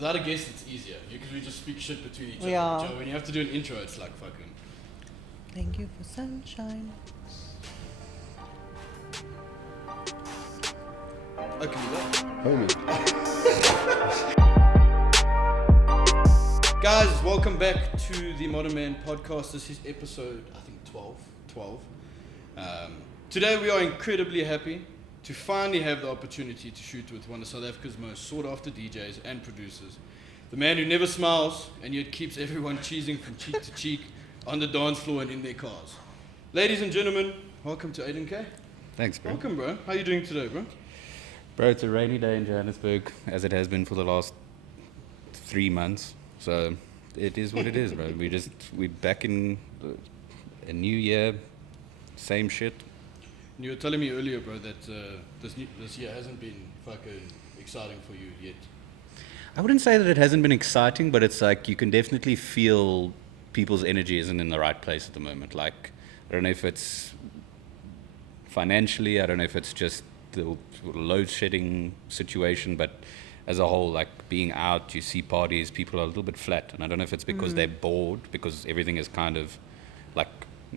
Without a guest, it's easier because we just speak shit between each Yeah. other. When you have to do an intro, it's like fucking. Thank you for sunshine. Okay, Homie. guys, welcome back to the Modern Man podcast. This is episode, I think, 12. Today we are incredibly happy to finally have the opportunity to shoot with one of South Africa's most sought-after DJs and producers. The man who never smiles and yet keeps everyone cheesing from cheek to cheek on the dance floor and in their cars. Ladies and gentlemen, welcome to Aidin Caye. Thanks, bro. Welcome, bro. How you doing today, bro? Bro, it's a rainy day in Johannesburg, as it has been for the last 3 months. So it is what it is, bro. We're back in a new year, same shit. You were telling me earlier, bro, that this year hasn't been fucking exciting for you yet. I wouldn't say that it hasn't been exciting, but it's like you can definitely feel people's energy isn't in the right place at the moment. Like, I don't know if it's financially, I don't know if it's just the load shedding situation, but as a whole, like being out, you see parties, people are a little bit flat. And I don't know if it's because they're bored, because everything is kind of like,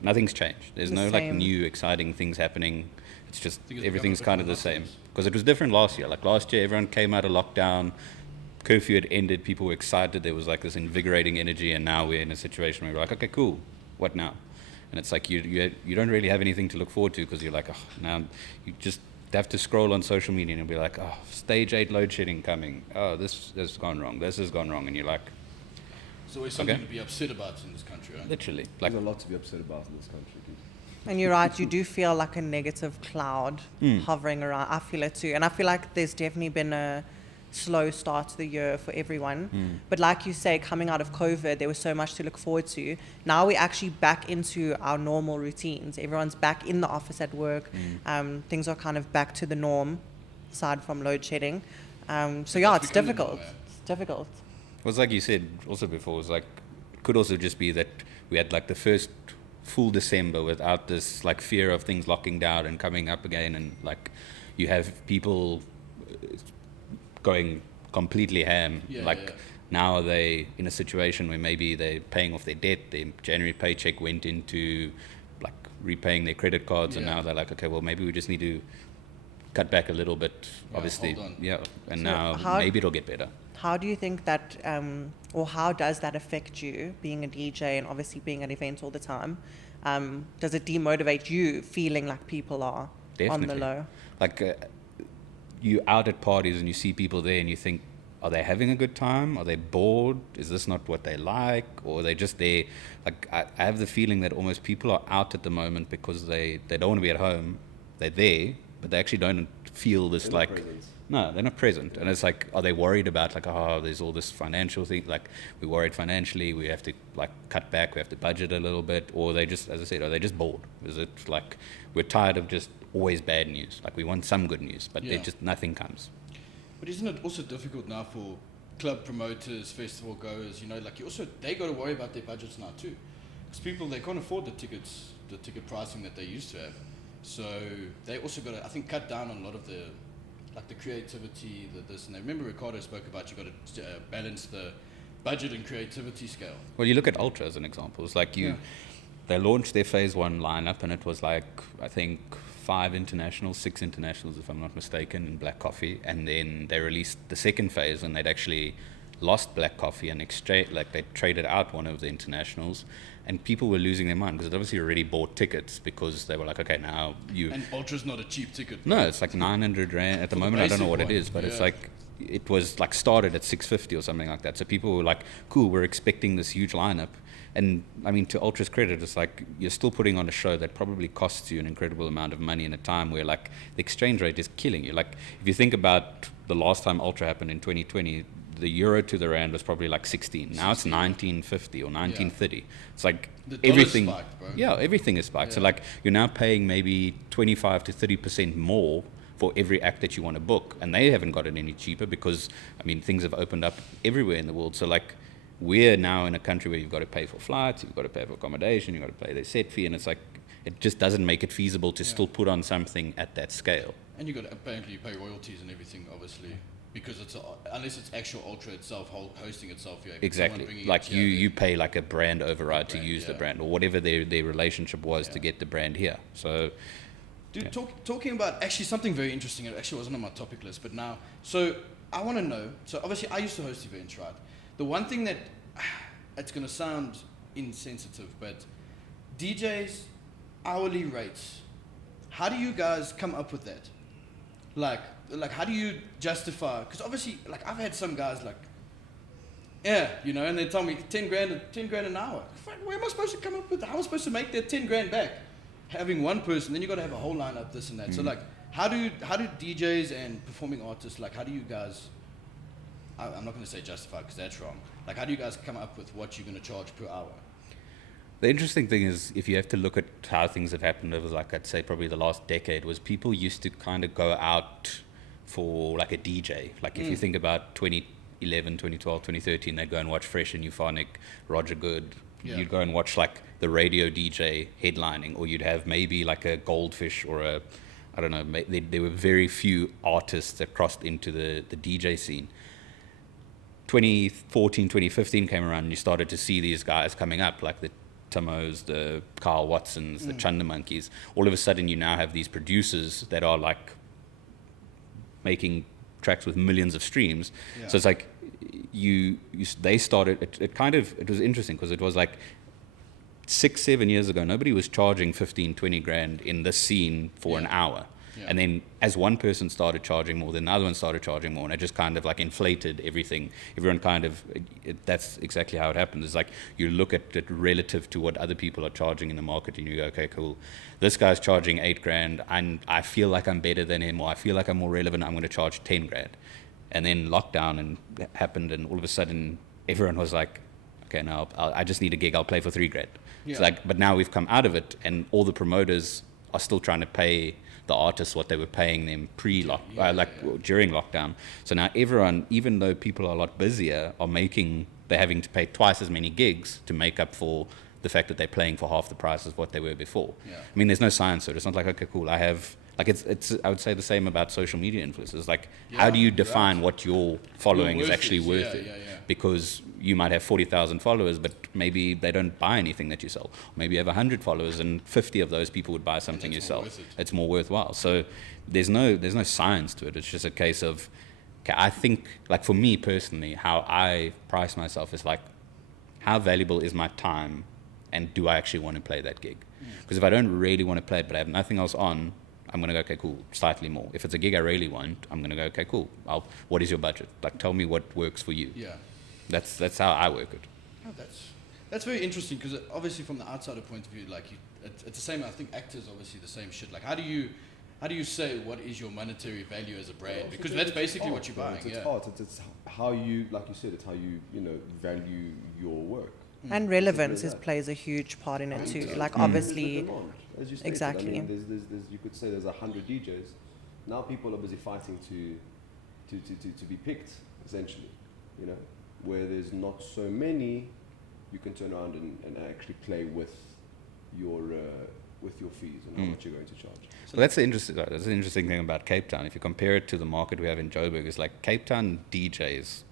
nothing's changed. There's no like new exciting things happening. It's just everything's kind of the same. Because it was different last year. Like last year, everyone came out of lockdown, curfew had ended, people were excited, there was like this invigorating energy, and now we're in a situation where we're like, okay, cool, what now? And it's like you don't really have anything to look forward to, because you're like, oh, now you just have to scroll on social media and you'll be like, oh, stage 8 load shedding coming, oh, this has gone wrong, and you're like, There's always something to be upset about in this country, right? literally, like, There's a lot to be upset about in this country, dude. And you're right, you do feel like a negative cloud hovering around. I feel it too. And I feel like there's definitely been a slow start to the year for everyone. But like you say, coming out of COVID, there was so much to look forward to. Now we're actually back into our normal routines. Everyone's back in the office at work. Things are kind of back to the norm, aside from load shedding. So yeah, it's difficult. It's difficult. it was like you said also before, it was like, it could also just be that we had like the first full December without this like fear of things locking down and coming up again, and like you have people going completely ham. Now are they in a situation where maybe they're paying off their debt, their January paycheck went into like repaying their credit cards, and now they're like, okay, well maybe we just need to cut back a little bit, obviously. And so now maybe it'll get better. How do you think that, or how does that affect you, being a DJ and obviously being at events all the time? Does it demotivate you, feeling like people are on the low? Like you out at parties and you see people there and you think, are they having a good time? Are they bored? Is this not what they like? Or are they just there? Like I have the feeling that almost people are out at the moment because they don't want to be at home. They're there, but they actually don't feel this They're like... not present. No, they're not present. And it's like, are they worried about like, oh, there's all this financial thing, like we're worried financially, we have to like cut back, we have to budget a little bit, or they just, as I said, are they just bored? Is it like, we're tired of just always bad news, like we want some good news, but there just nothing comes. But isn't it also difficult now for club promoters, festival goers, you know, like they got to worry about their budgets now too. Because people, they can't afford the ticket pricing that they used to have. So they also got to, I think, cut down on a lot of the creativity, this and that. Remember Ricardo spoke about you got to balance the budget and creativity scale. Well, you look at Ultra as an example. It's like they launched their phase 1 lineup, and it was like, I think 6 internationals, if I'm not mistaken, in Black Coffee. And then they released the second phase, and they'd actually lost Black Coffee and they traded out one of the internationals. And people were losing their mind because they'd obviously already bought tickets, because they were like, okay, now you... And Ultra's not a cheap ticket. No, it's like 900 Rand. At the moment, I don't know what it is, but it's like, it was like started at 650 or something like that. So people were like, cool, we're expecting this huge lineup. And I mean, to Ultra's credit, it's like you're still putting on a show that probably costs you an incredible amount of money in a time where like the exchange rate is killing you. Like if you think about the last time Ultra happened in 2020, the euro to the rand was probably like 16. Now it's 1950 or 1930. It's like everything spiked, bro. Yeah, everything is spiked. So like you're now paying maybe 25 to 30% more for every act that you want to book, and they haven't got it any cheaper, because I mean things have opened up everywhere in the world. So like we're now in a country where you've got to pay for flights, you've got to pay for accommodation, you've got to pay their set fee, and it's like it just doesn't make it feasible to still put on something at that scale. And you got to apparently pay royalties and everything, obviously. because unless it's actual Ultra itself hosting itself, yeah. Exactly. Like you pay like a brand override to use the brand or whatever their relationship was to get the brand here. So, dude, talking about actually something very interesting. It actually wasn't on my topic list, but now, so I want to know. So obviously, I used to host events, right? The one thing that it's gonna sound insensitive, but DJs hourly rates. How do you guys come up with that? Like how do you justify? Because obviously, like I've had some guys like, and they tell me 10 grand an hour. Where am I supposed to come up with that? How am I supposed to make that 10 grand back? Having one person, then you got to have a whole lineup, this and that. So like, how do DJs and performing artists, like, how do you guys? I'm not going to say justify because that's wrong. Like, how do you guys come up with what you're going to charge per hour? The interesting thing is, if you have to look at how things have happened over, like, I'd say probably the last decade, was people used to kind of go out for like a DJ. Like if you think about 2011, 2012, 2013, they'd go and watch Fresh and Euphonic, Roger Good. Yeah. You'd go and watch like the radio DJ headlining, or you'd have maybe like a Goldfish or a, I don't know, there were very few artists that crossed into the DJ scene. 2014, 2015 came around and you started to see these guys coming up, like the Timos, the Carl Watsons, the Chunder Monkeys. All of a sudden you now have these producers that are like making tracks with millions of streams. Yeah. So it's like they started, it was interesting because it was like 6-7 years ago, nobody was charging 15, 20 grand in this scene for an hour. Yeah. And then as one person started charging more, then another one started charging more, and it just kind of like inflated everything. Everyone kind of, that's exactly how it happens. It's like you look at it relative to what other people are charging in the market, and you go, okay, cool. This guy's charging 8 grand, and I feel like I'm better than him, or I feel like I'm more relevant, I'm going to charge 10 grand. And then lockdown happened, and all of a sudden everyone was like, okay, now I just need a gig, I'll play for 3 grand. Yeah. It's like, but now we've come out of it, and all the promoters are still trying to pay the artists what they were paying them during lockdown. So now everyone, even though people are a lot busier, they're having to pay twice as many gigs to make up for the fact that they're playing for half the price of what they were before. Yeah. I mean, there's no science to it. It's not like, okay, cool, I have, like it's I would say the same about social media influencers. Like, how do you define what your following is actually worth it? Yeah. Because you might have 40,000 followers, but maybe they don't buy anything that you sell. Maybe you have 100 followers and 50 of those people would buy something you sell. It's more worthwhile. So there's no science to it. It's just a case of, okay, I think, like for me personally, how I price myself is like, how valuable is my time, and do I actually want to play that gig? Because if I don't really want to play it, but I have nothing else on, I'm going to go, okay, cool, slightly more. If it's a gig I really want, I'm going to go, okay, cool, what is your budget? Like, tell me what works for you. Yeah. That's how I work it. Oh, that's very interesting, because obviously from the outsider point of view, like it's the same. I think actors obviously the same shit. Like how do you say what is your monetary value as a brand? Because that's basically what you're buying. It's art. It's how you, like you said, it's how you value your work. And relevance plays a huge part in it too. Like obviously, There's a demand, as you stated. exactly. I mean, there's you could say there's 100 DJs. Now people are busy fighting to be picked, essentially. Where there's not so many, you can turn around and actually play with your fees and how much you're going to charge. So that's the interesting thing about Cape Town. If you compare it to the market we have in Joburg, it's like Cape Town DJs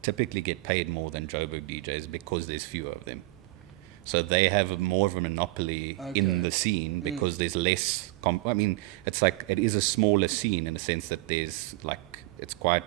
typically get paid more than Joburg DJs because there's fewer of them. So they have more of a monopoly in the scene because there's less. I mean, it's like it is a smaller scene in the sense that there's like it's quite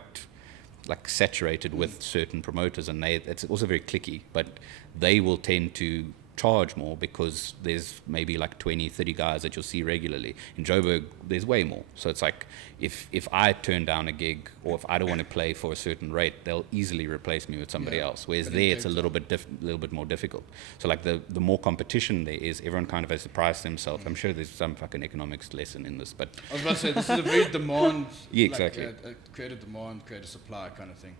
like saturated with certain promoters, and it's also very cliquey. But they will tend to charge more because there's maybe like 20-30 guys that you'll see regularly. In Joburg there's way more, so it's like if I turn down a gig or if I don't want to play for a certain rate, they'll easily replace me with somebody else, whereas there it's a little bit more difficult. So like the more competition there is, everyone kind of has to price themselves. I'm sure there's some fucking economics lesson in this, but I was about to say this is a very demand yeah, exactly. like, create a demand, create a supply kind of thing.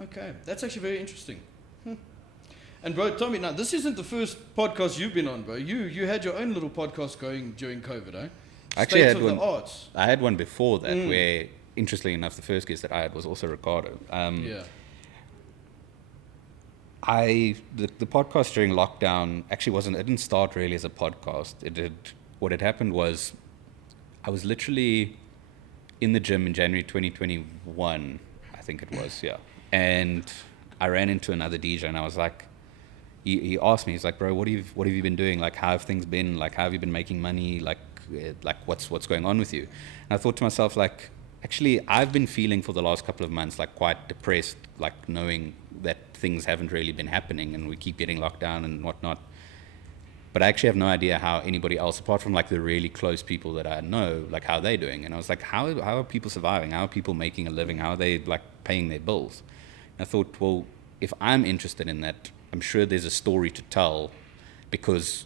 Okay, that's actually very interesting. And bro, tell me now, this isn't the first podcast you've been on, bro. You had your own little podcast going during COVID, eh? Actually, State of the Arts. I had one before that where, interestingly enough, the first guest that I had was also Ricardo. Yeah. The podcast during lockdown actually it didn't start really as a podcast. What had happened was I was literally in the gym in January 2021. think it was, yeah. And I ran into another DJ, and I was like, he asked me, he's like, bro, what have you been doing? Like, how have things been? Like, how have you been making money? Like what's going on with you? And I thought to myself, like, actually, I've been feeling for the last couple of months like quite depressed, like knowing that things haven't really been happening, and we keep getting locked down and whatnot. But I actually have no idea how anybody else, apart from like the really close people that I know, like how they're doing. And I was like, how are people surviving? How are people making a living? How are they like paying their bills? And I thought, well, if I'm interested in that, I'm sure there's a story to tell, because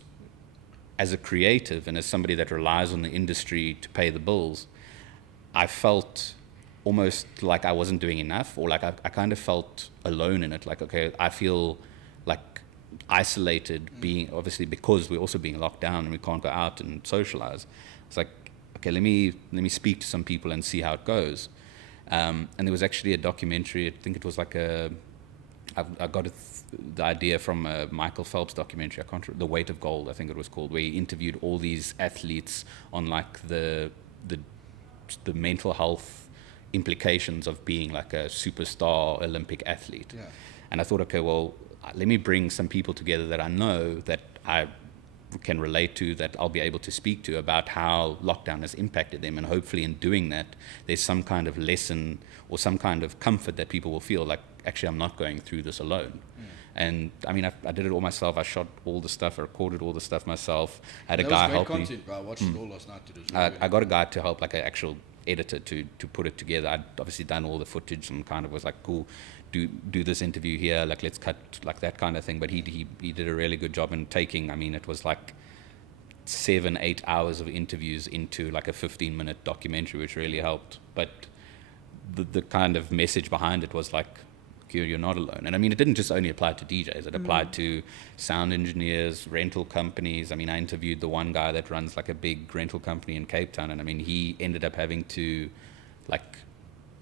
as a creative and as somebody that relies on the industry to pay the bills, I felt almost like I wasn't doing enough, or like I kind of felt alone in it. Like, okay, I feel like isolated, being obviously because we're also being locked down and we can't go out and socialize. It's like, okay, let me speak to some people and see how it goes. And there was actually a documentary. I think it was like I got the idea from a Michael Phelps documentary. I can't remember, The Weight of Gold, I think it was called, where he interviewed all these athletes on like the mental health implications of being like a superstar Olympic athlete. Yeah. And I thought, okay, well, let me bring some people together that I know, that I can relate to, that I'll be able to speak to about how lockdown has impacted them. And hopefully in doing that, there's some kind of lesson or some kind of comfort that people will feel like, actually, I'm not going through this alone. And I mean, I did it all myself. I shot all the stuff, I recorded all the stuff myself. I had a guy help me. That was great content, bro. I watched it all last night. It was really I got a guy to help, like an actual editor to put it together. I'd obviously done all the footage and kind of was like, cool, do this interview here, like let's cut, like that kind of thing. But he did a really good job in taking, I mean, it was like 7-8 hours of interviews into like a 15-minute documentary, which really helped. But the kind of message behind it was like, you're not alone. And I mean, it didn't just only apply to DJs, it applied to sound engineers, rental companies. I mean, I interviewed the one guy that runs like a big rental company in Cape Town, and I mean, he ended up having to like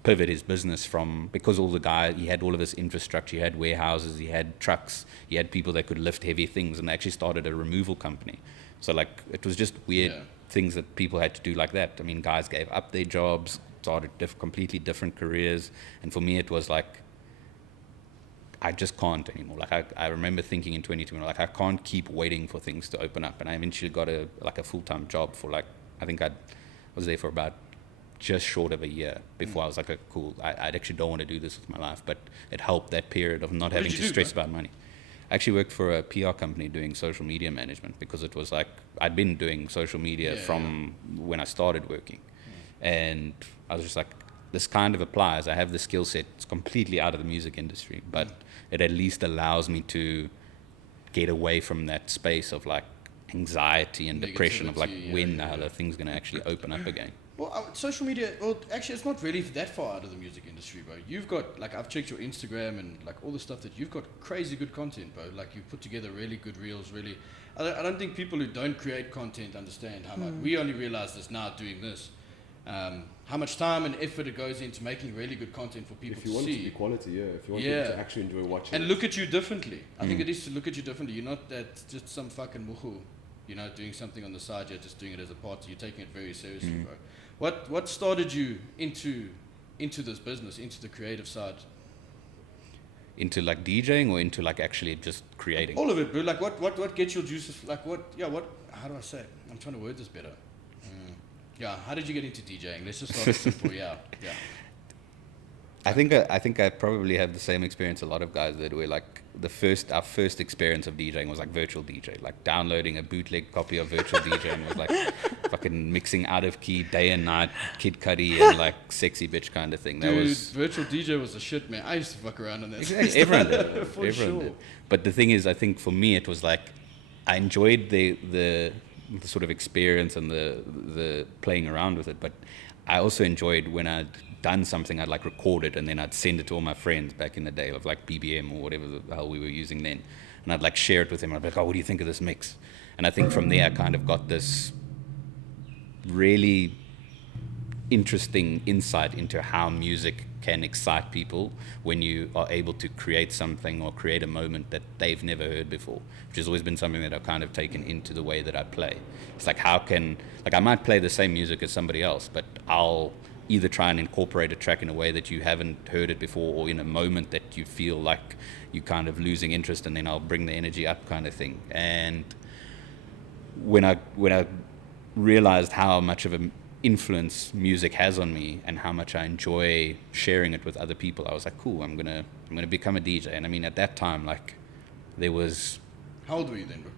pivot his business from, because he had all of his infrastructure, he had warehouses, he had trucks, he had people that could lift heavy things, and they actually started a removal company. So like, it was just weird things that people had to do like that. I mean, guys gave up their jobs, started completely different careers, and for me it was like, I just can't anymore. Like I remember thinking in 2020, like I can't keep waiting for things to open up. And I eventually got a full-time job for like, I think I was there for about just short of a year before I was like, cool, I actually don't want to do this with my life. But it helped that period of not having to stress about money. I actually worked for a PR company doing social media management, because it was like, I'd been doing social media from when I started working. And I was just like, this kind of applies. I have the skill set. It's completely out of the music industry, but it at least allows me to get away from that space of like anxiety and depression of like, when the hell are things going to actually open up again? Well, social media, well, actually, it's not really that far out of the music industry, bro. You've got, like, I've checked your Instagram and, like, all the stuff that you've got crazy good content, bro. Like, you've put together really good reels, really. I don't think people who don't create content understand how much. We only realize this now doing this. How much time and effort it goes into making really good content for people to see. If you want it to be quality, if you want people to actually enjoy watching and look at you differently. I think it is to look at you differently. You're not that just some fucking muhu, you know, doing something on the side. You're just doing it as a party. You're taking it very seriously, bro. What started you into this business, into the creative side? Into like DJing, or into like actually just creating? All of it, bro. Like what gets your juices? Like how do I say it? I'm trying to word this better. Yeah, how did you get into DJing? Let's just start simple. Yeah. I think I probably have the same experience a lot of guys did, where like our first experience of DJing was like virtual DJ, like downloading a bootleg copy of virtual DJing was like fucking mixing out of key day and night, Kid Cudi and like sexy bitch kind of thing. Dude, virtual DJ was the shit, man. I used to fuck around on that. Exactly. Everyone did. Everyone did. But the thing is, I think for me it was like, I enjoyed the sort of experience and the playing around with it, but I also enjoyed when I'd done something, I'd like record it and then I'd send it to all my friends back in the day of like BBM or whatever the hell we were using then, and I'd like share it with them. I'd be like, oh, what do you think of this mix? And I think from there I kind of got this really interesting insight into how music can excite people when you are able to create something or create a moment that they've never heard before, which has always been something that I've kind of taken into the way that I play. It's like, I might play the same music as somebody else, but I'll either try and incorporate a track in a way that you haven't heard it before, or in a moment that you feel like you're kind of losing interest, and then I'll bring the energy up kind of thing. And when I realized how much of an influence music has on me and how much I enjoy sharing it with other people, I was like, cool, I'm gonna become a DJ. And I mean, at that time, like, there was... How old were you then, bro?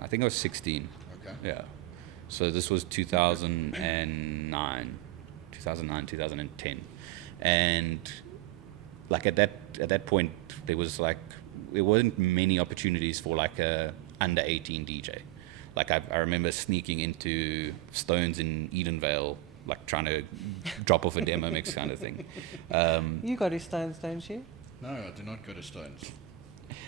I think I was 16. Okay. Yeah. So this was 2009, 2010. And like at that point, there wasn't many opportunities for like a under 18 DJ. Like I remember sneaking into Stones in Edenvale, like trying to drop off a demo mix kind of thing. You go to Stones, don't you? No, I do not go to Stones.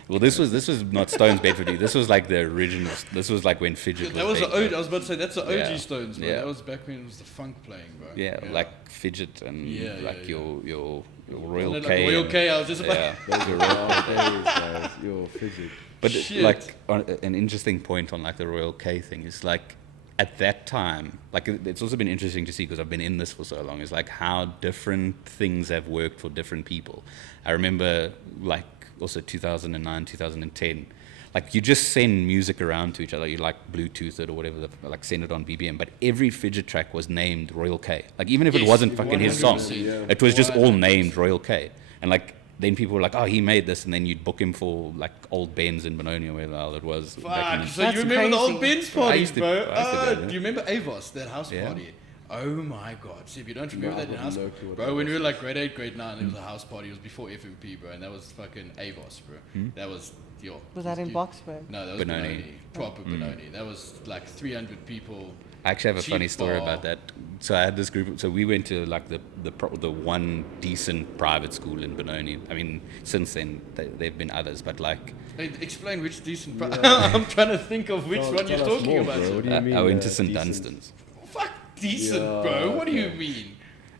Well, this was not Stones Bedford. This was like the original. This was like when Fidget That was big, the OG, bro. I was about to say, that's the OG Yeah. Stones, bro. Yeah. That was back when it was the funk playing, bro. Yeah, like Fidget and your Royal Like Caye. Royal and- Caye, I was just about... Yeah. Those are raw days, guys. Your physics. But Shit. like an interesting point on like the Royal Caye thing is like at that time, like it's also been interesting to see because I've been in this for so long, is like how different things have worked for different people. I remember like also 2009, 2010, like you just send music around to each other, you like Bluetooth it or whatever, like send it on BBM, but every Fidget track was named Royal Caye. Like even if it Yes, wasn't fucking his song, 100%, yeah. it was just all 100%. named Royal Caye. And like then people were like, oh, he made this, and then you'd book him for like old Ben's in Benoni or wherever the hell it was. back in Fuck, the- so That's you remember the old crazy. Ben's parties, used to- bro? I used to go there. Do you remember Avos, that house Yeah. party? Oh my god. See, if you don't remember No, that in I house, have no clue what bro, that when we was. were like grade 8, grade 9, there was a house party. It was before FMP, bro, and that was fucking Avos, bro. That was, yo. Was that in dude. Boxburg? No, that was Benoni. Benoni. Proper Benoni. That was like 300 people. I actually have a Cheap funny story bar. about that. So I had this group. So we went to like the one decent private school in Benoni. I mean, since then there've been others, but like Hey, explain which decent. Yeah. I'm trying to think of which Tell- one you're tell us talking more, about. bro. sir. What do you mean, I went to uh, St decent? Dunstan's. Fuck decent, Yeah, bro. What do you okay. mean?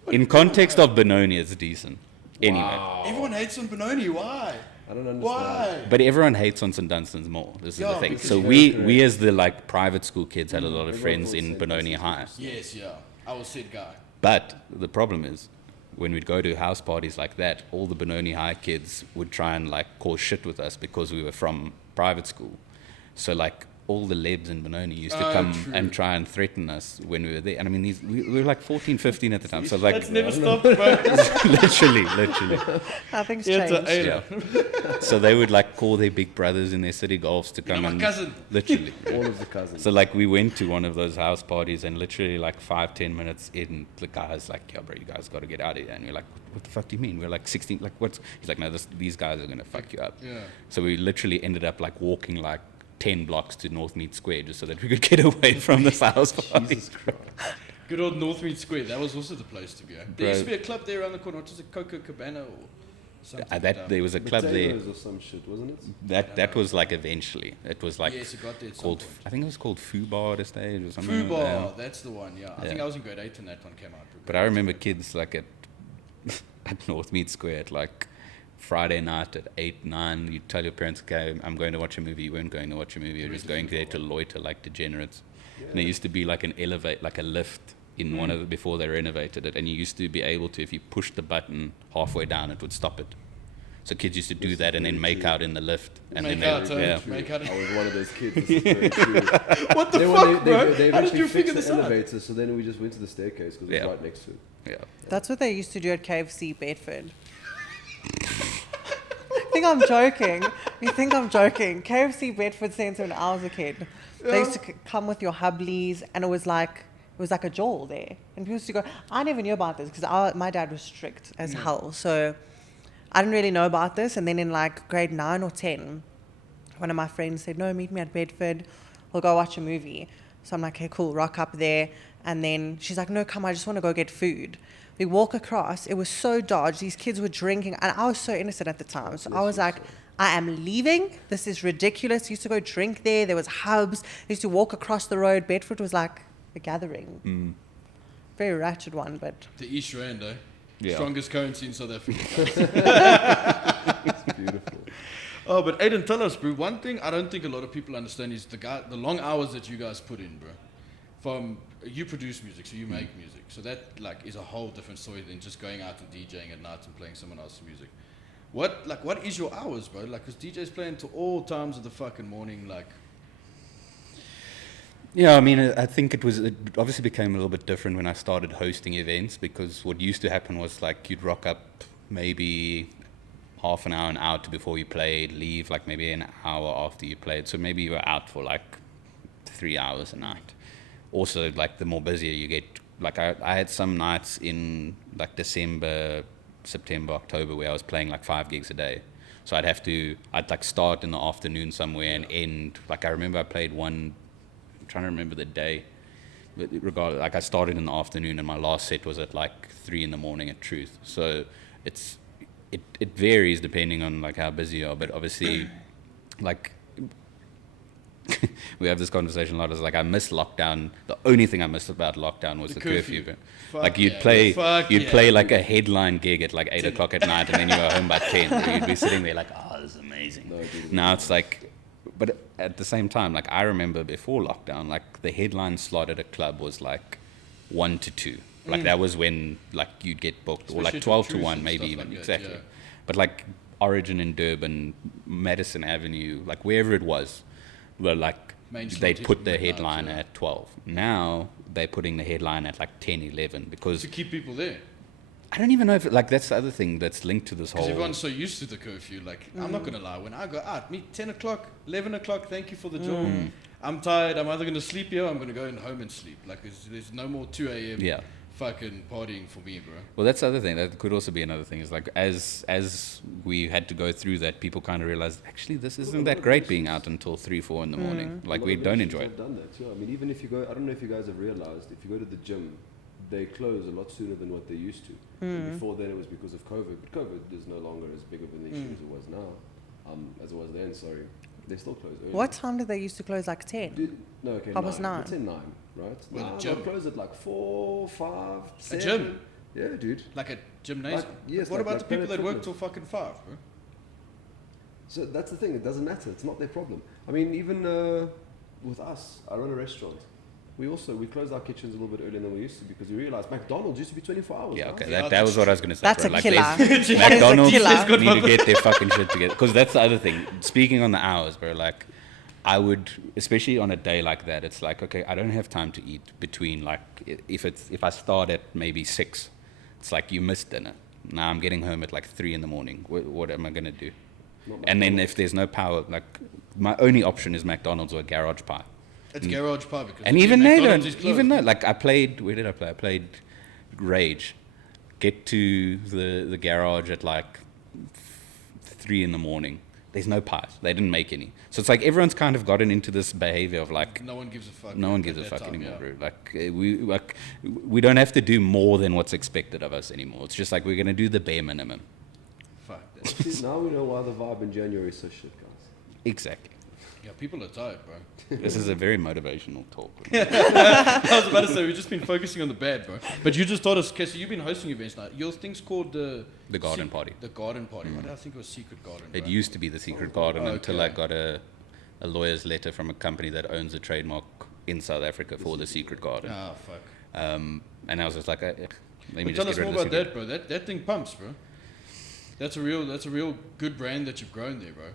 In context of Benoni, it's decent. Anyway, Wow. Everyone hates on Benoni. Why? I don't understand. Why? but everyone hates on St Dunstan's more. This is Yeah, the thing. because So you're we correct. as the like private school kids had a lot of Everyone friends thought in St. Benoni Dunstan's High. Yes, yeah. I was said guy. But the problem is, when we'd go to house parties like that, all the Benoni High kids would try and like cause shit with us because we were from private school. So like all the Lebs in Benoni used to Oh, come true. and try and threaten us when we were there. And I mean, we were like 14, 15 at the time. So like That's never stopped, bro. literally. Nothing's Yeah, it's a changed. Ada. Yeah. So they would like call their big brothers in their city golfs to You know, come my and cousin. literally. All of the cousins. So like we went to one of those house parties and literally like 5-10 minutes in, the guy's like, "Yeah, bro, you guys got to get out of here." And we're like, "What the fuck do you mean?" We're like 16. Like what's? He's like, "No, these guys are gonna fuck you up." Yeah. So we literally ended up like walking like 10 blocks to Northmead Square just so that we could get away from this house party. Jesus Christ. Good old Northmead Square. That was also the place to be. There Bro. used to be a club there around the corner. What was it? Coco Cabana or something? like That there was a club there. Potatoes or some shit, wasn't it? That was like eventually. It was like Yes, it got there at some called. point. I think it was called Fubar at a stage or something. Fubar, that's the one. Yeah, I think Yeah. I was in grade 8 when that one came out. But I remember kids like at Northmead Square at like Friday night at 8, 9, you tell your parents, "Okay, I'm going to watch a movie." You weren't going to watch a movie. You were just going there to loiter like degenerates. And there used to be like an like a lift in one of the, before they renovated it, and you used to be able to, if you pushed the button halfway down, it would stop it. So kids used to do This that is and then very make true. out in the lift, and Make then out, they, yeah. Make out. I was one of those kids. This is very true. What the They- fuck, they, bro? They How did eventually you fixed figure the this out? elevator, so then we just went to the staircase because it Yeah. was right next to it. Yeah. That's what they used to do at KFC Bedford. You think I'm joking? You think I'm joking? KFC Bedford Centre when I was a kid. They used to come with your hubblies, and it was like a jail there. And people used to go. I never knew about this because my dad was strict as hell, so I didn't really know about this. And then in like grade 9 or 10, one of my friends said, "No, meet me at Bedford. We'll go watch a movie." So I'm like, "Okay, cool." Rock up there, and then she's like, "No, come. I just want to go get food." We walk across. It was so dodgy. These kids were drinking, and I was so innocent at the time. So I was like, "I am leaving. This is ridiculous." Used to go drink there. There was hubs. Used to walk across the road. Bedford was like a gathering. Very ratchet one, but The East Rand, eh? Yeah. Strongest currency in South Africa. It's beautiful. Oh, but Aiden, tell us, bro. One thing I don't think a lot of people understand is the long hours that you guys put in, bro. you produce music, so you make music. So that like is a whole different story than just going out and DJing at night and playing someone else's music. What is your hours, bro? Like, cause DJs playing to all times of the fucking morning, like. Yeah, I mean, I think it obviously became a little bit different when I started hosting events, because what used to happen was like you'd rock up maybe half an hour before you played, leave like maybe an hour after you played. So maybe you were out for like 3 hours a night. Also, like the more busier you get, like I had some nights in like December, September, October where I was playing like 5 gigs a day. So I'd like start in the afternoon somewhere and end. Like I remember I played one, I'm trying to remember the day, but regardless, like I started in the afternoon and my last set was at like 3 in the morning at Truth. So it varies depending on like how busy you are, but obviously like we have this conversation a lot. It's like I miss lockdown. The only thing I missed about lockdown was the curfew. Like you'd play like a headline gig at like 8 o'clock at night, and then you were home by 10. Where you'd be sitting there like, oh, this is amazing. Now it's like, but at the same time, like I remember before lockdown, like the headline slot at a club was like 1 to 2. Like that was when like you'd get booked, especially or like 12 to 1, like maybe even that, exactly. Yeah. But like Origin in Durban, Madison Avenue, like wherever it was, were like they'd put the headline at 12. Now they're putting the headline at like 10, 11 because to keep people there. I don't even know if like that's the other thing that's linked to this whole. Because everyone's so used to the curfew. Like I'm not gonna lie, when I go out, meet 10 o'clock, 11 o'clock. Thank you for the job. I'm tired. I'm either gonna sleep here or I'm gonna go home and sleep. Like there's no more 2 a.m. Yeah. Fucking partying for me, bro. Well, that's the other thing. That could also be another thing. Is like as we had to go through that, people kind of realized actually this isn't that great being out until 3, 4 in the morning. Like we don't enjoy it. I've done that too. I mean, even if you go, I don't know if you guys have realized, if you go to the gym, they close a lot sooner than what they used to. Before then, it was because of COVID. But COVID is no longer as big of an issue as it was now, as it was then. Sorry, they still close early. What time did they used to close? Like 10? No, okay, 9. 9. Let's say 9, right? Well, Now the gym. they'll close at like 4, 5, 7. A gym? Yeah, dude. Like a gymnasium. Yes, what like about the people Planet that work Fitness. till fucking 5, bro? So that's the thing. It doesn't matter. It's not their problem. I mean, even with us, I run a restaurant. We closed our kitchens a little bit earlier than we used to because we realized McDonald's used to be 24 hours. Yeah, right? okay. Yeah, That was what I was going to say. That's bro. a Like, killer. there's- That is a McDonald's killer. need to get their fucking shit together. Because that's the other thing. Speaking on the hours, bro, like, I would, especially on a day like that, it's like, okay, I don't have time to eat between, like, if I start at maybe 6, it's like you missed dinner. Now I'm getting home at like 3 in the morning. What am I going to do? And then if there's no power, like, my only option is McDonald's or a garage pie. It's garage pub. Because And even they McDonald's don't, is closed. even though, like I played, where did I play? I played Rage. Get to the garage at like 3 in the morning. There's no pies. They didn't make any. So it's like everyone's kind of gotten into this behavior of like, No one gives a fuck. no one at gives a that fuck time, anymore, yeah. bro. Like we don't have to do more than what's expected of us anymore. It's just like we're gonna do the bare minimum. Fuck that. See, now we know why the vibe in January is so shit, guys. Exactly. Yeah, people are tired, bro. This is a very motivational talk. I was about to say, we've just been focusing on the bad, bro. But you just told us, Cassie, you've been hosting events now. Your thing's called the Garden Party. The Garden Party. Why did I think it was Secret Garden? It bro? used to be the Secret Garden until I okay. got a lawyer's letter from a company that owns a trademark in South Africa for the Secret Garden. Ah, fuck. And I was just like, let me But just tell get us rid more of about this. that, bro. That thing pumps, bro. That's a real good brand that you've grown there, bro.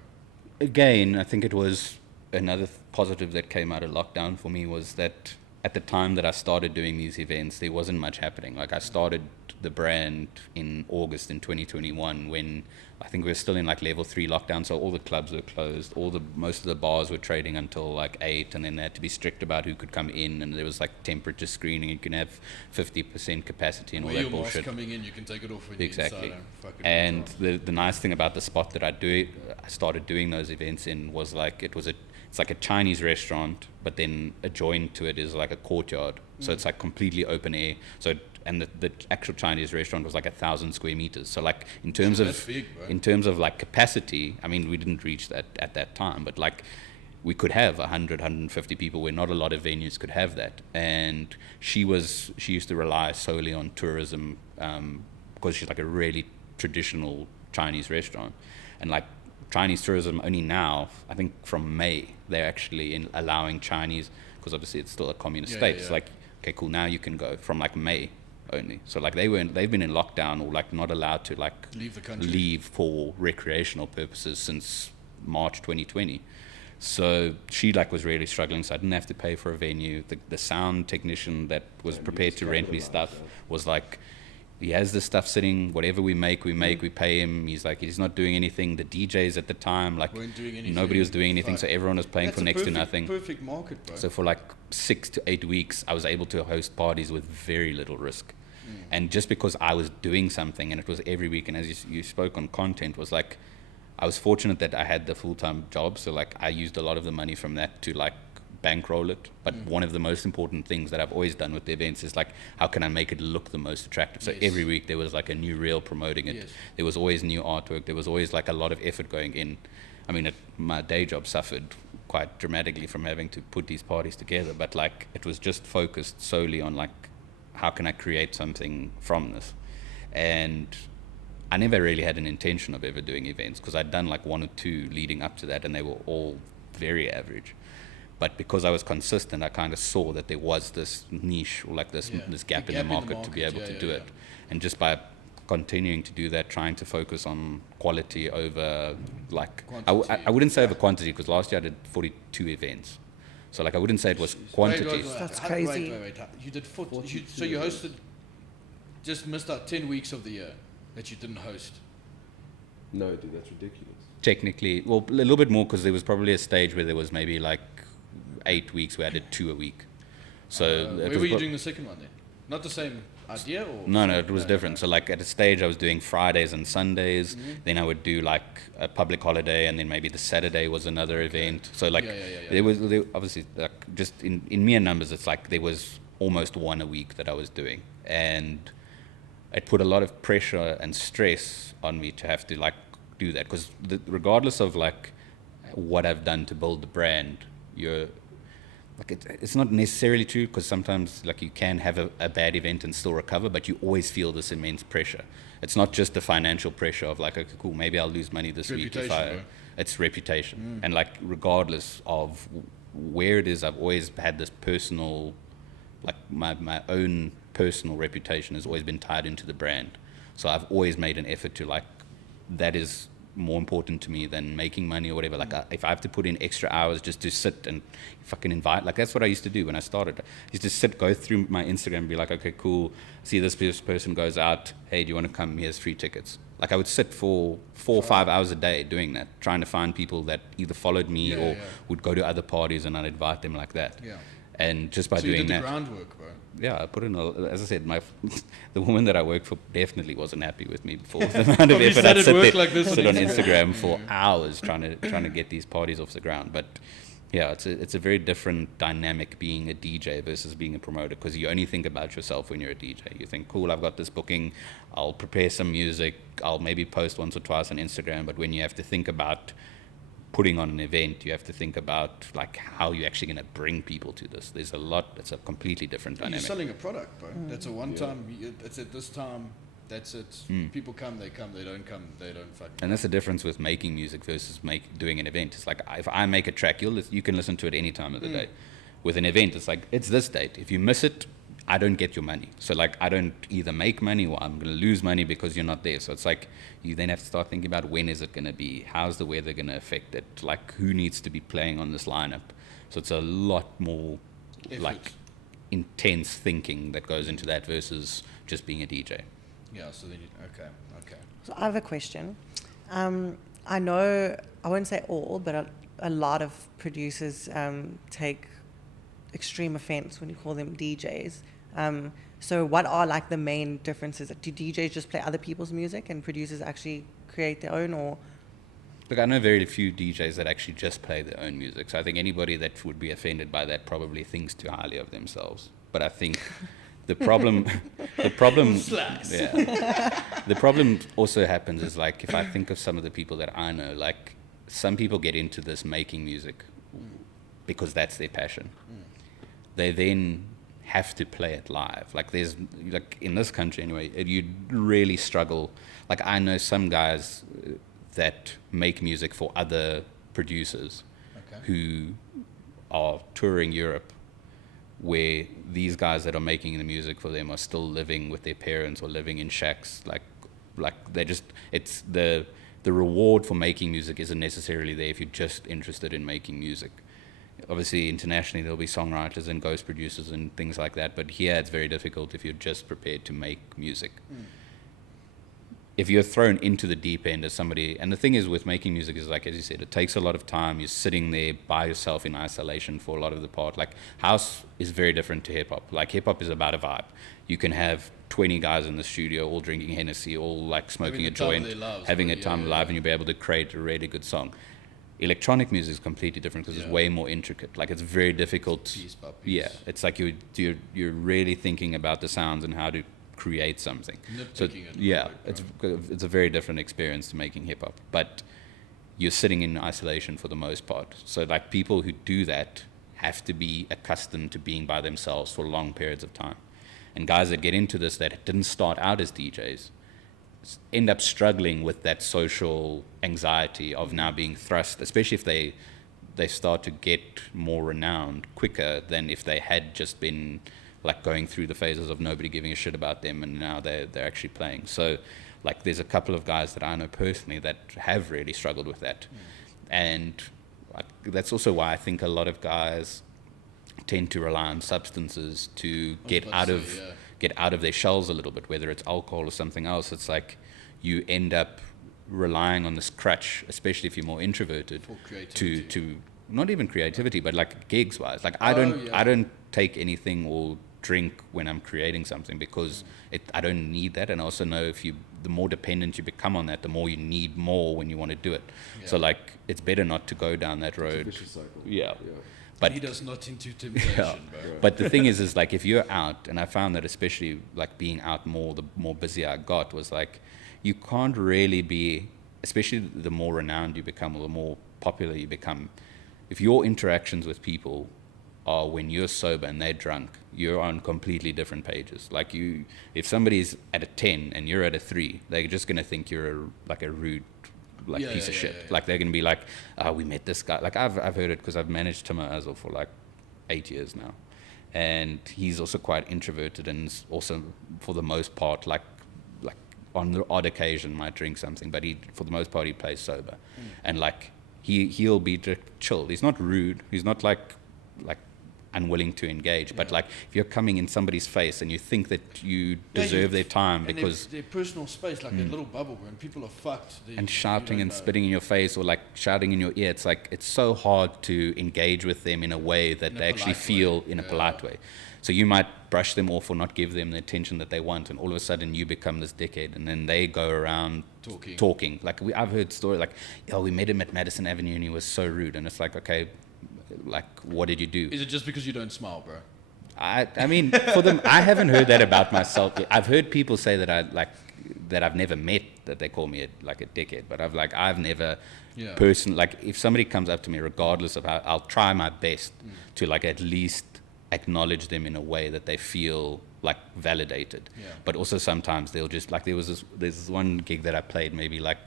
Again, I think it was another positive that came out of lockdown for me was that at the time that I started doing these events, there wasn't much happening. Like I started the brand in August in 2021 when I think we were still in like level 3 lockdown, so all the clubs were closed, most of the bars were trading until like 8, and then they had to be strict about who could come in, and there was like temperature screening. You can have 50% capacity and all Where that your mask bullshit. coming in, you can take it off when Exactly. you're inside. Fucking And the nice thing about the spot that I started doing those events in was like it's like a Chinese restaurant, but then adjoined to it is like a courtyard. So it's like completely open air. And the actual Chinese restaurant was like 1,000 square meters. So like in terms That's big, bro. in terms of like capacity, I mean we didn't reach that at that time, but like we could have 100, 150 people where not a lot of venues could have that. And she used to rely solely on tourism because she's like a really traditional Chinese restaurant. And like Chinese tourism only now, I think from May, they're actually allowing Chinese, because obviously it's still a communist Yeah, state. yeah, It's yeah. like, okay, cool, now you can go from like May only. So like they've been in lockdown or like not allowed to like Leave the country. leave for recreational purposes since March 2020. So she like was really struggling, so I didn't have to pay for a venue. The sound technician that was prepared to rent me stuff was like, he has this stuff sitting, whatever we make, we pay him. He's like, he's not doing anything. The DJs at the time, like, Weren't doing anything. nobody was doing anything, Fuck. so everyone was paying That's for a next to perfect- nothing. Perfect market, bro. So for like 6 to 8 weeks, I was able to host parties with very little risk. And just because I was doing something and it was every week, and as you spoke on content, was like, I was fortunate that I had the full-time job. So like I used a lot of the money from that to like bankroll it. But one of the most important things that I've always done with the events is like, how can I make it look the most attractive? So Yes. every week there was like a new reel promoting it. Yes. There was always new artwork. There was always like a lot of effort going in. I mean, my day job suffered quite dramatically from having to put these parties together, but like it was just focused solely on like, how can I create something from this? And I never really had an intention of ever doing events because I'd done like 1 or 2 leading up to that, and they were all very average. But because I was consistent, I kind of saw that there was this niche or like this Yeah. this gap, The in the gap in the market to be market, able yeah, to do yeah, it. And just by continuing to do that, trying to focus on quality over like, Quantity. I wouldn't say over quantity, because last year I did 42 events. So like I wouldn't say it was quantity. Wait, That's how- crazy. Wait. You did so you hosted, just missed out 10 weeks of the year that you didn't host. No, dude, that's ridiculous. Technically, well, a little bit more, because there was probably a stage where there was maybe like 8 weeks where I did 2 a week. So it Where was were you pro- doing the second one then? Not the same idea, or No, it was different. So like at a stage I was doing Fridays and Sundays, then I would do like a public holiday, and then maybe the Saturday was another event. So like Yeah. there obviously, like just in mere numbers, it's like there was almost 1 a week that I was doing, and it put a lot of pressure and stress on me to have to like do that, because regardless of like what I've done to build the brand, you're like, it's not necessarily true, because sometimes like you can have a bad event and still recover, but you always feel this immense pressure. It's not just the financial pressure of like, okay, cool, maybe I'll lose money this week if Reputation, bro. it's reputation. And like regardless of where it is, I've always had this personal, like my own personal reputation has always been tied into the brand. So I've always made an effort to like, that is more important to me than making money or whatever. Like if I have to put in extra hours just to sit and fucking invite, like that's what I used to do when I started. I used to go through my Instagram and be like, okay, cool, see this person goes out, hey, do you want to come? Here's free tickets. Like I would sit for 4 or 5 hours a day doing that, trying to find people that either followed me or would go to other parties, and I'd invite them like that. Yeah. And just by So you doing did the that, groundwork, bro. yeah, I put in as I said, the woman that I worked for definitely wasn't happy with me before. The amount of Probably effort I'd started sit work there, like this sit on on Instagram. Instagram for hours trying to get these parties off the ground. But yeah, it's a very different dynamic being a DJ versus being a promoter, because you only think about yourself when you're a DJ. You think, cool, I've got this booking, I'll prepare some music, I'll maybe post once or twice on Instagram. But when you have to think about putting on an event, you have to think about like how you're actually going to bring people to this. There's a lot. It's a completely different You're dynamic. selling a product, bro. That's a one-time. It's at this time. That's it. People come, they come. They don't come, they don't fucking. And that's the difference with making music versus doing an event. It's like if I make a track, you can listen to it any time of the day. With an event, it's like, it's this date. If you miss it, I don't get your money. So like I don't either make money or I'm going to lose money because you're not there. So it's like you then have to start thinking about, when is it going to be? How's the weather going to affect it? Like who needs to be playing on this lineup? So it's a lot more Effort. like intense thinking that goes into that versus just being a DJ. Yeah. So then okay. So I have a question. I know, I won't say all, but a lot of producers take extreme offense when you call them DJs. So what are like the main differences? Do DJs just play other people's music and producers actually create their own, or? Look, I know very few DJs that actually just play their own music. So I think anybody that would be offended by that probably thinks too highly of themselves. But I think the problem the problem also happens is, like, if I think of some of the people that I know, like some people get into this making music because that's their passion. They then have to play it live. Like there's, like in this country anyway, you'd really struggle. Like I know some guys that make music for other producers Okay. who are touring Europe where these guys that are making the music for them are still living with their parents or living in shacks, like they just, it's the reward for making music isn't necessarily there if you're just interested in making music. Obviously, internationally, there'll be songwriters and ghost producers and things like that, but here it's very difficult if you're just prepared to make music. If you're thrown into the deep end as somebody, and the thing is with making music is, like, as you said, it takes a lot of time. You're sitting there by yourself in isolation for a lot of the part. Like, house is very different to hip-hop. Like, hip-hop is about a vibe. You can have 20 guys in the studio all drinking Hennessy, all, like, smoking a joint, having a time live, and you'll be able to create a really good song. Electronic music is completely different because it's way more intricate. Like, it's very difficult. Piece by piece. Yeah, it's like you're really thinking about the sounds and how to create something. So yeah, it's a very different experience to making hip hop. But you're sitting in isolation for the most part. So, like, people who do that have to be accustomed to being by themselves for long periods of time. And guys that get into this that didn't start out as DJs end up struggling with that social anxiety of now being thrust, especially if they start to get more renowned quicker than if they had just been, like, going through the phases of nobody giving a shit about them, and now they're actually playing. So, like, there's a couple of guys that I know personally that have really struggled with that. And that's also why I think a lot of guys tend to rely on substances to get out of their shells a little bit, whether it's alcohol or something else. It's like you end up relying on this crutch, especially if you're more introverted, to not even creativity, but, like, gigs wise. Like, I don't take anything or drink when I'm creating something because I don't need that. And I also know the more dependent you become on that, the more you need more when you want to do it. So, like, it's better not to go down that road. It's a vicious cycle. Yeah. But he does not into temptation, bro. But the thing is like, if you're out, and I found that especially, like, being out more, the more busy I got, was like, you can't really be, especially the more renowned you become or the more popular you become, if your interactions with people are when you're sober and they're drunk, you're on completely different pages. Like, if somebody's at a 10 and you're at a 3, they're just going to think you're a rude, piece of shit. Like, they're going to be like, we met this guy. Like, I've heard it because I've managed Timur Azul for like 8 years now. And he's also quite introverted and also, for the most part, like on the odd occasion might drink something, but for the most part, he plays sober. And, like, he'll be chill. He's not rude. He's not like unwilling to engage. But, like, if you're coming in somebody's face and you think that you deserve their time because their personal space, like a little bubble, when people are fucked and shouting and spitting in your face or, like, shouting in your ear, it's like, it's so hard to engage with them in a way that they actually feel in a polite way. So you might brush them off or not give them the attention that they want, and all of a sudden you become this dickhead, and then they go around talking. Like, I've heard stories like, we met him at Madison Avenue and he was so rude, and it's like, okay, like, what did you do? Is it just because you don't smile, bro? I mean, for them, I haven't heard that about myself. I've heard people say that that I've never met, that they call me a dickhead, but I've never like, if somebody comes up to me, regardless of how, I'll try my best to, like, at least acknowledge them in a way that they feel, like, validated. But also sometimes they'll just, like, there's this one gig that I played maybe like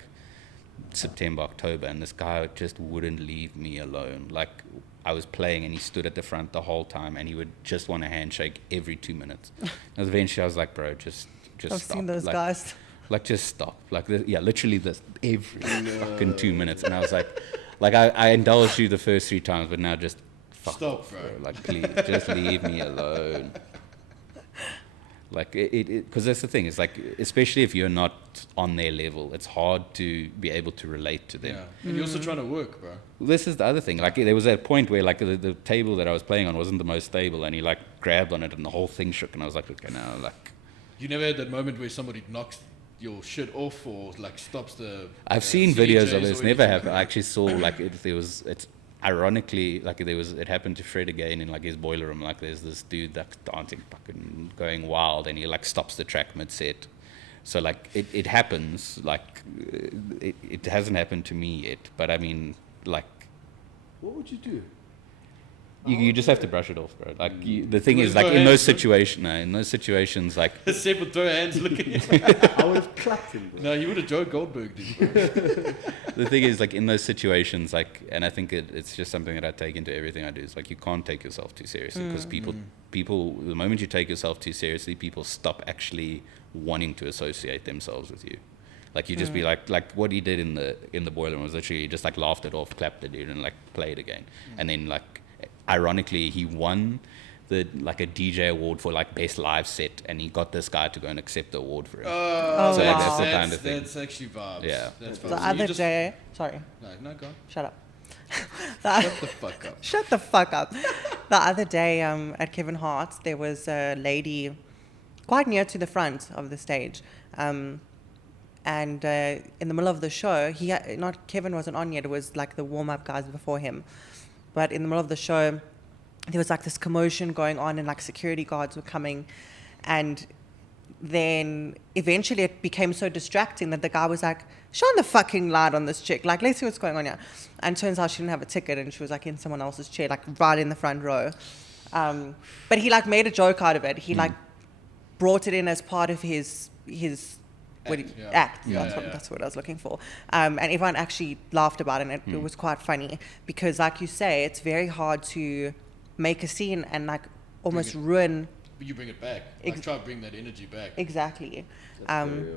September, October, and this guy just wouldn't leave me alone. Like, I was playing and he stood at the front the whole time, and he would just want a handshake every 2 minutes. And eventually I was like, bro, just I've stop. seen those guys. Like, just stop. Like, literally this every fucking 2 minutes. And I was like, I indulged you the first 3 times, but now just fuck off, bro. Like, please, just leave me alone. Like, because that's the thing. It's like, especially if you're not on their level, it's hard to be able to relate to them. And you're also trying to work, bro. This is the other thing. Like, there was a point where, like, the table that I was playing on wasn't the most stable, and he, like, grabbed on it, and the whole thing shook, and I was like, okay, now, like... You never had that moment where somebody knocks your shit off or, like, stops the... I've seen videos of this. Never have. I actually saw, like, it's ironically, like, it happened to Fred again in, like, his boiler room. Like, there's this dude that's dancing, fucking going wild, and he, like, stops the track mid-set. So, like, it happens. Like, it hasn't happened to me yet, but I mean, like... What would you do? You just have to brush it off, bro. Like the thing You is, would like throw in those hands, situations, like Seb would throw hands looking at I would have clapped him, bro. No, you would have Joe Goldberg, did bro. the thing is, like in those situations, like, and I think it's just something that I take into everything I do. Is like you can't take yourself too seriously because people, the moment you take yourself too seriously, people stop actually wanting to associate themselves with you. Like you just be like what he did in the boiler room was literally he just like laughed it off, clapped the dude, and like played again. And then like ironically he won a DJ award for like best live set, and he got this guy to go and accept the award for him. Oh, So wow. that's the kind of thing. That's actually vibes. Yeah. That's vibes. The So other you just- day, sorry, No, go on. shut up. Shut the fuck up. Shut the fuck up. The other day at Kevin Hart's, there was a lady quite near to the front of the stage. And in the middle of the show, Kevin wasn't on yet. It was like the warm-up guys before him. But in the middle of the show, there was like this commotion going on, and like security guards were coming. And then eventually it became so distracting that the guy was like, shine the fucking light on this chick. Like, let's see what's going on here. And turns out she didn't have a ticket, and she was like in someone else's chair, like right in the front row. But he like made a joke out of it. He like brought it in as part of his act. That's what I was looking for. And everyone actually laughed about it, and it was quite funny because, like you say, it's very hard to make a scene and like almost ruin. You bring it back. Like, try to bring that energy back. Exactly. That's very,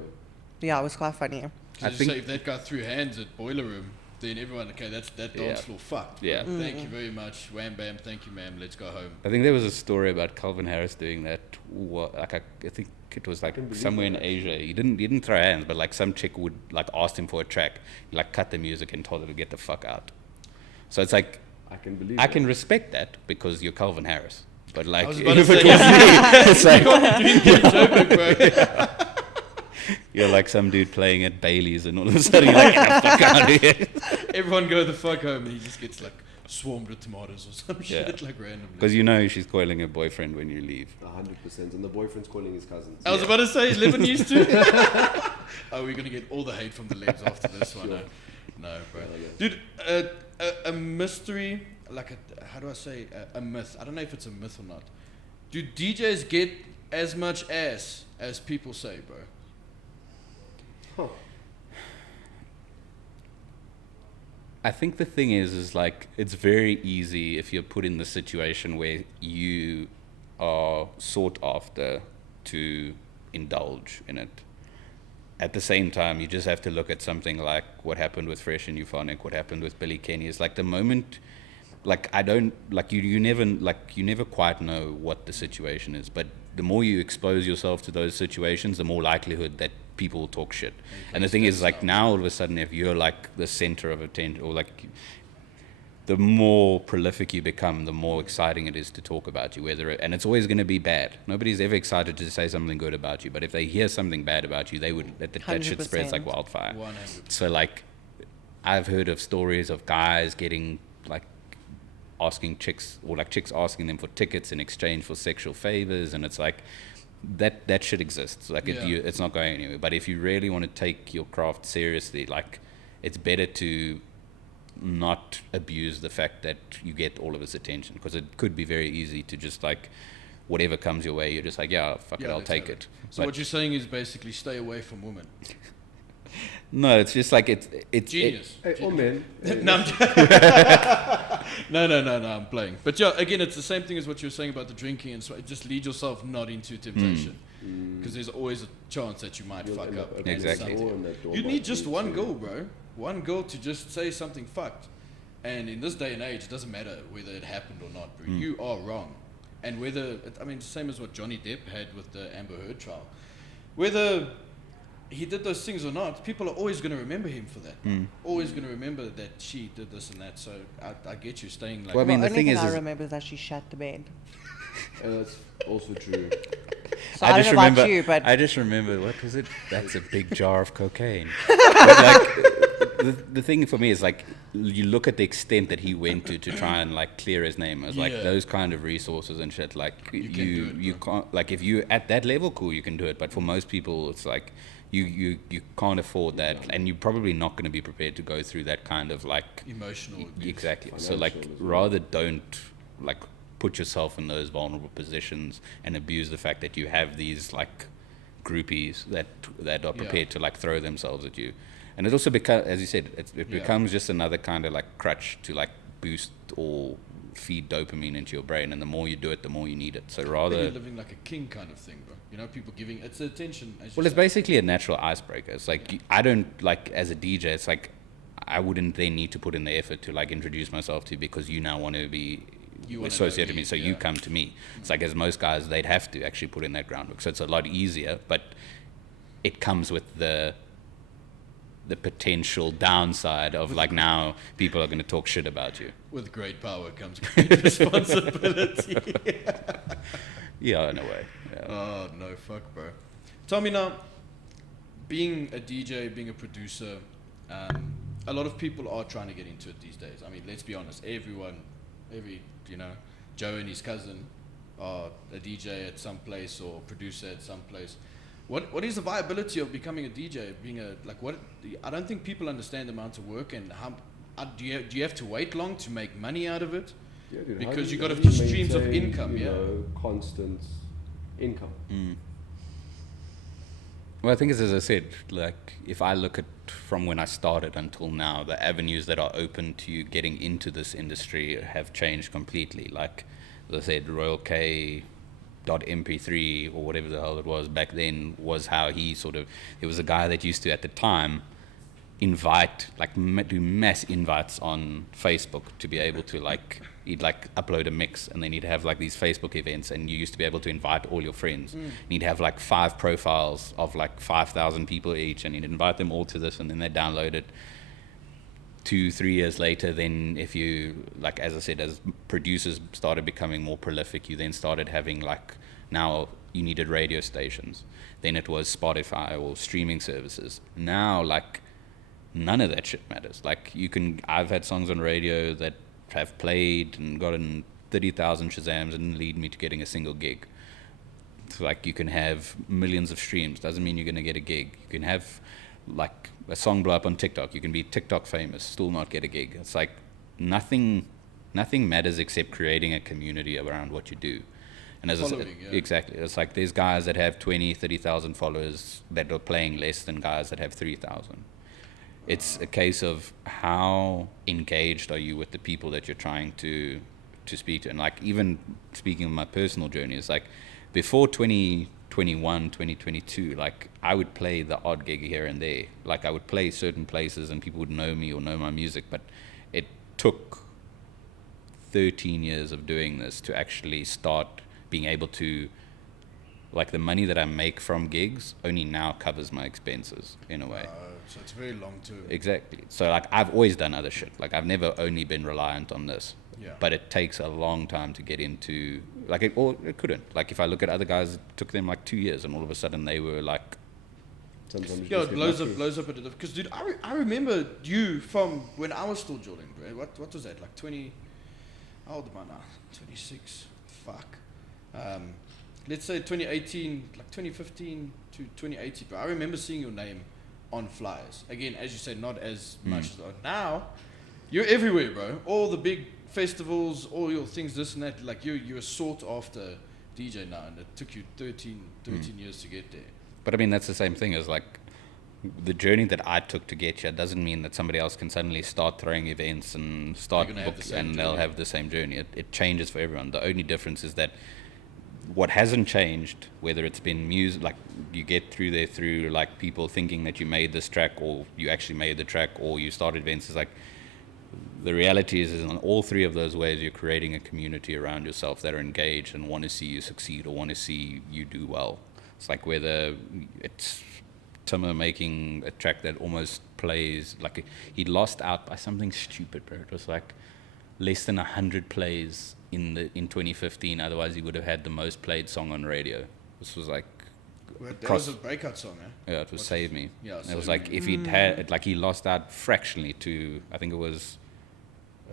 Yeah, it was quite funny. So you say if that guy threw hands at Boiler Room, then everyone, okay, that dance floor fucked. Yeah. Thank you very much. Wham bam, thank you ma'am, let's go home. I think there was a story about Calvin Harris doing that. I think it was like somewhere in Asia. He didn't throw hands, but like some chick would like ask him for a track, he, like cut the music and told her to get the fuck out. So it's like I can respect that because you're Calvin Harris. But like I was about if to it say, was me, it's like bro. you're like some dude playing at Bailey's, and all of a sudden you're like, get the fuck out of here. Everyone go the fuck home, and he just gets like swarmed with tomatoes or some Yeah. shit like randomly. Because you know she's calling her boyfriend when you leave. 100%. And the boyfriend's calling his cousins. I was about to say, is Lebanese too? Oh, we're gonna get all the hate from the Lebs after this one. Sure. No, bro. Yeah, Dude, a mystery, like how do I say, a myth. I don't know if it's a myth or not. Do DJs get as much ass as people say, bro? Huh. I think the thing is like it's very easy if you're put in the situation where you are sought after to indulge in it. At the same time, you just have to look at something like what happened with Fresh and Euphonic, what happened with Billy Kenny. It's like the moment, like I don't, like you never quite know what the situation is. But the more you expose yourself to those situations, the more likelihood that people will talk shit. And the thing is, like now all of a sudden, if you're like the center of attention, or like the more prolific you become, the more exciting it is to talk about you. And it's always going to be bad. Nobody's ever excited to say something good about you. But if they hear something bad about you, they would that shit spreads like wildfire. 100%. So like, I've heard of stories of guys getting like asking chicks, or like chicks asking them for tickets in exchange for sexual favors, and it's like that shit exists. Like it's not going anywhere. But if you really want to take your craft seriously, like it's better to not abuse the fact that you get all of his attention, because it could be very easy to just like whatever comes your way, you're just like, yeah, fuck it, I'll let's take have it. So what you're saying is basically stay away from women. No, it's just like it's Genius. Hey, oh man. No, I'm playing. But yeah, again, it's the same thing as what you were saying about the drinking, and so just lead yourself not into temptation, because there's always a chance that you might You'll fuck end up. opening Exactly. the door and that door You might need just lead one to- girl, bro. One girl to just say something fucked. And in this day and age, it doesn't matter whether it happened or not, bro. You are wrong. And whether, I mean, same as what Johnny Depp had with the Amber Heard trial. Whether he did those things or not, people are always going to remember him for that. Always going to remember that she did this and that. So I get you staying like... Well, I mean, the the only thing thing I is remember is that she shat the bed. That's also true. So I don't know about you, but I just remember, what was it? That's a big jar of cocaine. But like, the thing for me is like, you look at the extent that he went to try and like clear his name. It's like those kind of resources and shit. Like you can't, like if you at that level, cool, you can do it. But for most people, it's like you can't afford that, and you're probably not going to be prepared to go through that kind of like emotional abuse. exactly. So Financial like as well. rather don't like put yourself in those vulnerable positions and abuse the fact that you have these like groupies that are prepared to like throw themselves at you. And it also becomes, as you said, it becomes just another kind of like crutch to like boost or feed dopamine into your brain, and the more you do it, the more you need it. So rather, you're living like a king kind of thing, bro. You know, people giving it's the attention. Well, it's basically a natural icebreaker. It's like I don't like as a DJ. It's like I wouldn't then need to put in the effort to like introduce myself to you because you now want to be associated with me, so you come to me. It's like as most guys, they'd have to actually put in that groundwork. So it's a lot easier, but it comes with the potential downside of like now people are going to talk shit about you. With great power comes great responsibility. Yeah, in a way. Yeah. Oh, no, fuck, bro. Tell me now, being a DJ, being a producer, a lot of people are trying to get into it these days. I mean, let's be honest, you know, Joe and his cousin are a DJ at some place or producer at some place. What is the viability of becoming a DJ? I don't think people understand the amount of work and how do you have to wait long to make money out of it? Yeah, dude, because you got to have streams of income, you know, constant income. Well, I think it's as I said, like if I look at from when I started until now, the avenues that are open to you getting into this industry have changed completely. Like as I said, Royal K .mp3 or whatever the hell it was back then was how he sort of, there was a guy that used to at the time invite, like do mass invites on Facebook to be able to like, he'd like upload a mix and then he'd have like these Facebook events and you used to be able to invite all your friends. And he'd have like 5 profiles of like 5,000 people each and he'd invite them all to this and then they'd download it. 2-3 years later, then if you, like as I said, as producers started becoming more prolific, you then started having like, now you needed radio stations. Then it was Spotify or streaming services. Now like none of that shit matters. Like I've had songs on radio that have played and gotten 30,000 Shazams and lead me to getting a single gig. So like you can have millions of streams, doesn't mean you're going to get a gig. You can have like a song blow up on TikTok, you can be TikTok famous, still not get a gig. It's like nothing matters except creating a community around what you do. And exactly, it's like there's guys that have 20,000-30,000 followers that are playing less than guys that have 3,000. It's a case of how engaged are you with the people that you're trying to speak to. And like even speaking of my personal journey, it's like before 2021, 2022, like I would play the odd gig here and there. Like I would play certain places and people would know me or know my music, but it took 13 years of doing this to actually start being able to, like the money that I make from gigs only now covers my expenses in a way. So it's very long term. Exactly. So like I've always done other shit. Like I've never only been reliant on this. Yeah. But it takes a long time to get into, like it couldn't. Like if I look at other guys, it took them like 2 years and all of a sudden they were like, yeah, it blows up a bit. Because dude, I remember you from when I was still Jordan, bro. What was that? Like 20, how old am I now? 26. Fuck. Let's say 2018, like 2015 to 2018, bro. I remember seeing your name on flyers. Again, as you said, not as much as now. You're everywhere, bro. All the big festivals, all your things, this and that. Like you're a sought after DJ now, and it took you 13 years to get there. But I mean, that's the same thing as like the journey that I took to get here doesn't mean that somebody else can suddenly start throwing events and start books and they'll have the same journey. It changes for everyone. The only difference is that what hasn't changed, whether it's been music, like you get through there through like people thinking that you made this track or you actually made the track or you started events, is like the reality is in all 3 of those ways you're creating a community around yourself that are engaged and want to see you succeed or want to see you do well. It's like whether it's Timmer making a track that almost plays like he lost out by something stupid, bro. It was like less than 100 plays in 2015. Otherwise, he would have had the most played song on radio. This was like that was a breakout song, eh? Yeah, it was Save Me. Yeah, it was like if he'd had like he lost out fractionally to, I think it was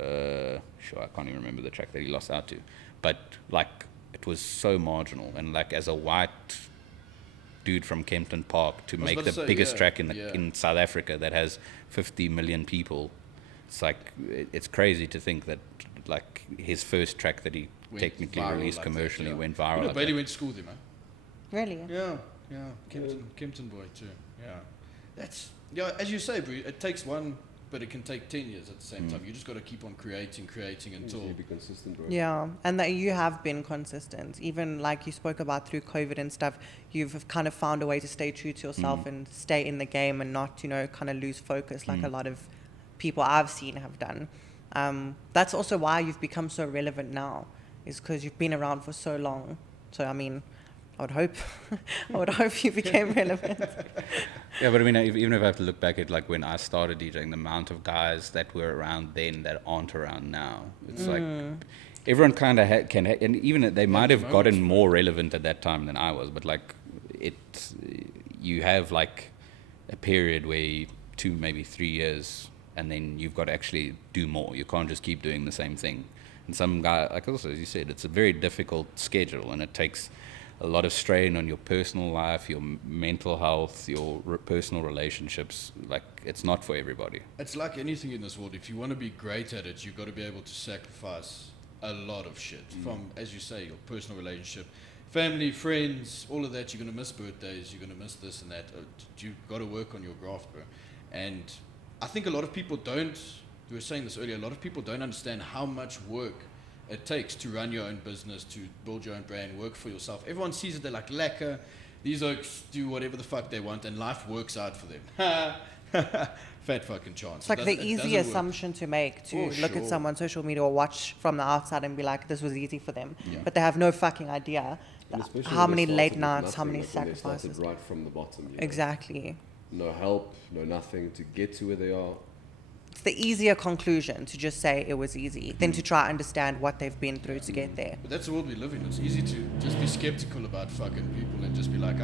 I can't even remember the track that he lost out to, but like it was so marginal. And like as a white dude from Kempton Park to make the biggest track in South Africa that has 50 million people, it's like it's crazy to think that like his first track that he Went technically viral released like that, commercially yeah. went You viral. know, like Bailey that. went to school there, man. Really? Yeah. Kempton boy too. Yeah. That's, yeah, as you say, bro, it takes one, but it can take 10 years at the same time. You just got to keep on creating until... You be consistent, bro. Yeah, and that you have been consistent. Even like you spoke about through COVID and stuff, you've kind of found a way to stay true to yourself and stay in the game and not, kind of lose focus like a lot of people I've seen have done. That's also why you've become so relevant now, is because you've been around for so long. So, I mean, I would hope you became relevant. Yeah, but I mean, even if I have to look back at like when I started DJing, the amount of guys that were around then that aren't around now, it's like everyone kind of and even they might have gotten more relevant at that time than I was, but like you have like a period where 2, maybe 3 years, and then you've got to actually do more. You can't just keep doing the same thing. And some guy, like also as you said, it's a very difficult schedule, and it takes a lot of strain on your personal life, your mental health, your personal relationships. Like, it's not for everybody. It's like anything in this world. If you want to be great at it, you've got to be able to sacrifice a lot of shit. From, as you say, your personal relationship, family, friends, all of that. You're going to miss birthdays. You're going to miss this and that. You've got to work on your graft, bro. And I think a lot of people don't, we were saying this earlier, a lot of people don't understand how much work it takes to run your own business, to build your own brand, work for yourself. Everyone sees it, they're like, lekker, these oaks do whatever the fuck they want, and life works out for them. Fat fucking chance. It's like the easy assumption to make, to look at someone's social media or watch from the outside and be like, this was easy for them. Yeah. But they have no fucking idea how many late nights, how many like when they sacrifices. started right from the bottom. You know? Exactly. No help, no nothing to get to where they are. It's the easier conclusion to just say it was easy than to try understand what they've been through to get there. But that's the world we live in. It's easy to just be skeptical about fucking people and just be like,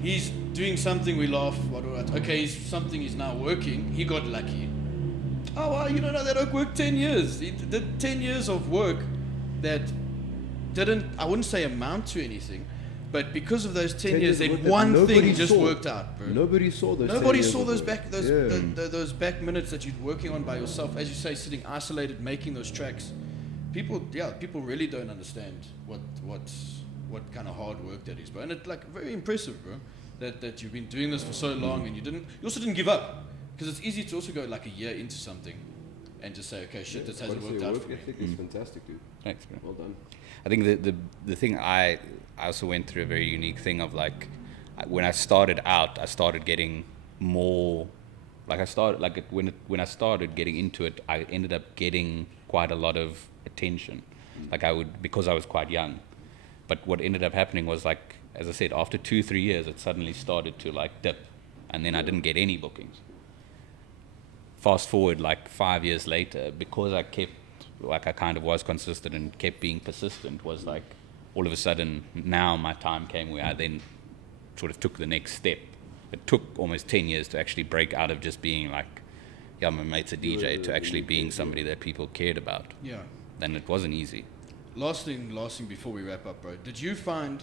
he's doing something, we laugh, what. Okay, he's now working, he got lucky. Oh, well, you don't know, that oak worked 10 years. He did 10 years of work that didn't, I wouldn't say amount to anything, but because of those 10 years, then one thing just worked out, bro. Nobody saw those. Nobody saw those those back minutes that you're working on by yourself, as you say, sitting isolated, making those tracks. People really don't understand what kind of hard work that is, bro. And it's like very impressive, bro, that you've been doing this for so long, and you also didn't give up, because it's easy to also go like a year into something and just say, okay, shit, this hasn't worked out for me. Work ethic is fantastic, dude. Thanks, bro. Well done. I think the thing I also went through a very unique thing of like, when I started out, I started getting more, like when I started getting into it, I ended up getting quite a lot of attention. Like because I was quite young. But what ended up happening was, like, as I said, after 2-3 years, it suddenly started to like dip, and then I didn't get any bookings. Fast forward like 5 years later, because I kind of was consistent and kept being persistent, was like, all of a sudden, now my time came where I then sort of took the next step. It took almost 10 years to actually break out of just being like, yeah, my mate's a DJ, to actually being somebody that people cared about. Yeah. And it wasn't easy. Last thing before we wrap up, bro. Did you find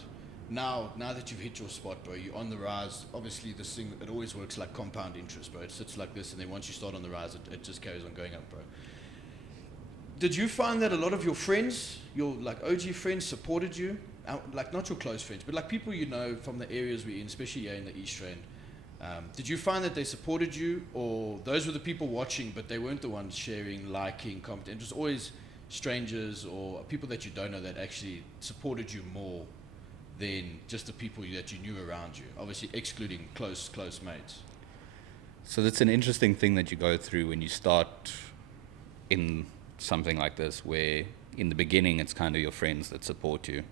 now that you've hit your spot, bro, you're on the rise? Obviously, this thing, it always works like compound interest, bro. It sits like this, and then once you start on the rise, it just carries on going up, bro. Did you find that a lot of your friends, your like OG friends, supported you? Like not your close friends, but like people you know from the areas we're in, especially here in the East Rand. Did you find that they supported you, or those were the people watching, but they weren't the ones sharing, liking, commenting? It was always strangers or people that you don't know that actually supported you more than just the people that you knew around you, obviously excluding close mates. So that's an interesting thing that you go through when you start in something like this, where in the beginning it's kind of your friends that support you.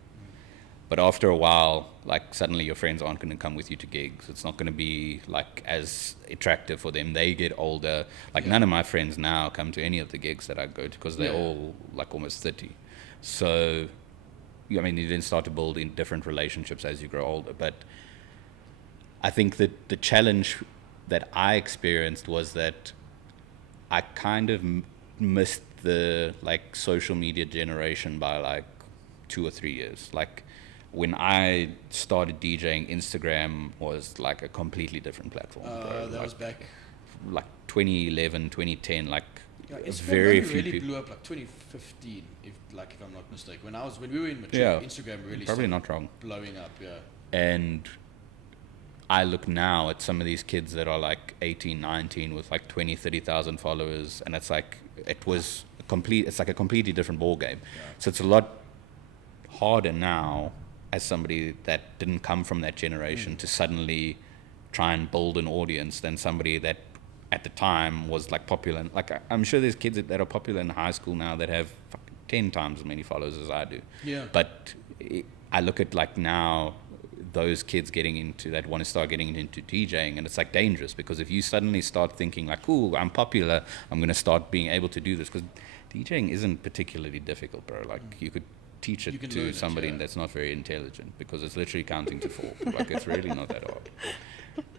But after a while, like suddenly your friends aren't going to come with you to gigs. It's not going to be like as attractive for them. They get older. Like none of my friends now come to any of the gigs that I go to, because they're all like almost 30. So, I mean, you then start to build in different relationships as you grow older. But I think that the challenge that I experienced was that I kind of missed the like social media generation by like 2 or 3 years. Like, when I started DJing, Instagram was like a completely different platform. That was back like 2011, 2010. Like Yeah, Instagram very only few really people. blew up like 2015, if I'm not mistaken. When we were in mature, Yeah, Instagram really probably started not wrong. blowing up. Yeah. And I look now at some of these kids that are like 18, 19 with like 20, 30,000 followers, and it's like it's like a completely different ball game. Yeah. So it's a lot harder now as somebody that didn't come from that generation to suddenly try and build an audience than somebody that at the time was like popular. Like I'm sure there's kids that are popular in high school now that have fucking 10 times as many followers as I do. Yeah. But I look at like now those kids want to start getting into DJing, and it's like dangerous, because if you suddenly start thinking like, "Cool, I'm popular, I'm going to start being able to do this," because DJing isn't particularly difficult, bro. Like you could teach You it can to learn it, somebody yeah. that's not very intelligent, because it's literally counting to 4. Like it's really not that hard.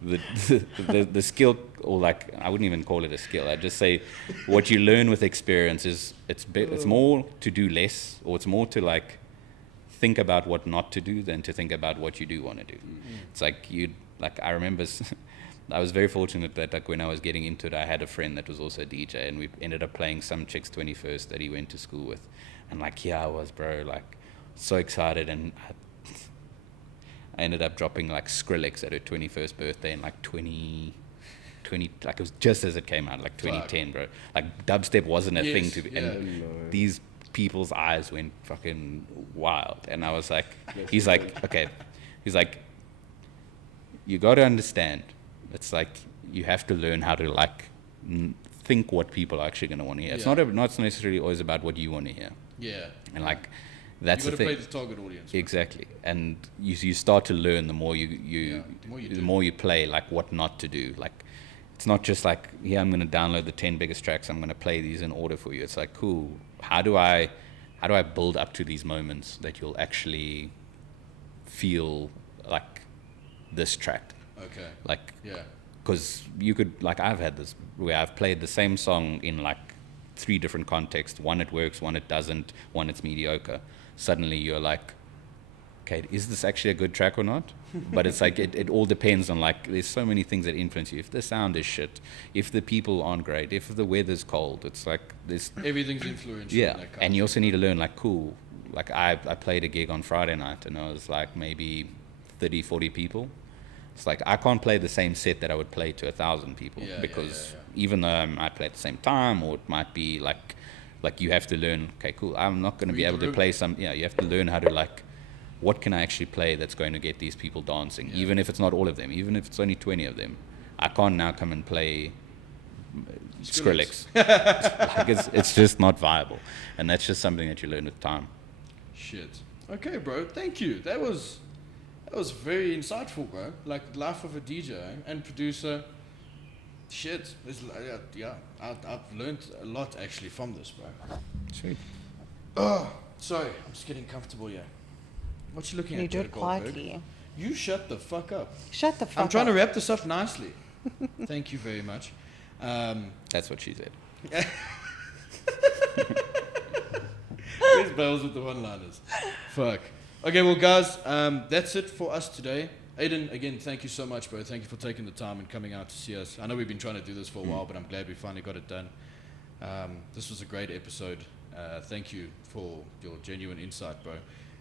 The skill, or like I wouldn't even call it a skill. I'd just say what you learn with experience is it's more to do less, or it's more to like think about what not to do than to think about what you do want to do. It's like I remember I was very fortunate that like when I was getting into it, I had a friend that was also a DJ, and we ended up playing some chick's 21st that he went to school with, and like here I was, bro, like so excited, and I ended up dropping like Skrillex at her 21st birthday in like 20, like it was just as it came out, like 2010, bro. Like dubstep wasn't a thing to be, and these people's eyes went fucking wild, and I was like, he's like, you got to understand, it's like you have to learn how to like think what people are actually going to want to hear. It's not necessarily always about what you want to hear. Yeah. And like that's you the got to thing. play the target audience. Exactly, and you start to learn the more you the more you play, like what not to do. Like it's not just like, I'm going to download the 10 biggest tracks, I'm going to play these in order for you. It's like, cool, how do I build up to these moments that you'll actually feel like this track? Okay. Like, Yeah. because you could, like, I've had this where I've played the same song in like 3 different contexts. One it works, one it doesn't, one it's mediocre. Suddenly you're like, okay, is this actually a good track or not? But it's like it all depends on, like, there's so many things that influence you. If the sound is shit, if the people aren't great, if the weather's cold, it's like there's Everything's influential. yeah. In that kind And of you also need to learn, like, cool, like I played a gig on Friday night and I was like maybe 30, 40 people. It's like I can't play the same set that I would play to 1,000 people, because even though I might play at the same time, or it might be like you have to learn, okay, cool, I'm not going to be able to play some, you have to learn how to, like, what can I actually play that's going to get these people dancing, even if it's not all of them, even if it's only 20 of them. I can't now come and play Skrillex. Like it's just not viable, and that's just something that you learn with time. Shit. Okay, bro. Thank you. That was very insightful, bro. Like, life of a DJ and producer. Shit. I've learned a lot actually from this, bro. Sweet. Oh, sorry. I'm just getting comfortable here. What you looking You at? do Greta it Goldberg? quietly. You shut the fuck up. Shut the fuck up. I'm trying to wrap this up nicely. Thank you very much. That's what she said. Where's Bells with the one-liners? Fuck. Okay, well, guys, that's it for us today. Aidin, again, thank you so much, bro. Thank you for taking the time and coming out to see us. I know we've been trying to do this for a while, but I'm glad we finally got it done. This was a great episode. Thank you for your genuine insight, bro.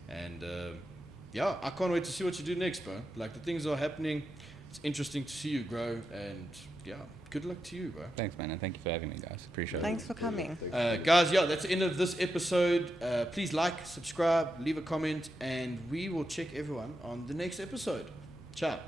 And I can't wait to see what you do next, bro. Like, the things are happening. It's interesting to see you grow, and good luck to you, bro. Thanks, man, and thank you for having me, guys. Appreciate Thanks it. for coming. Guys, that's the end of this episode. Please like, subscribe, leave a comment, and we will check everyone on the next episode. Ciao.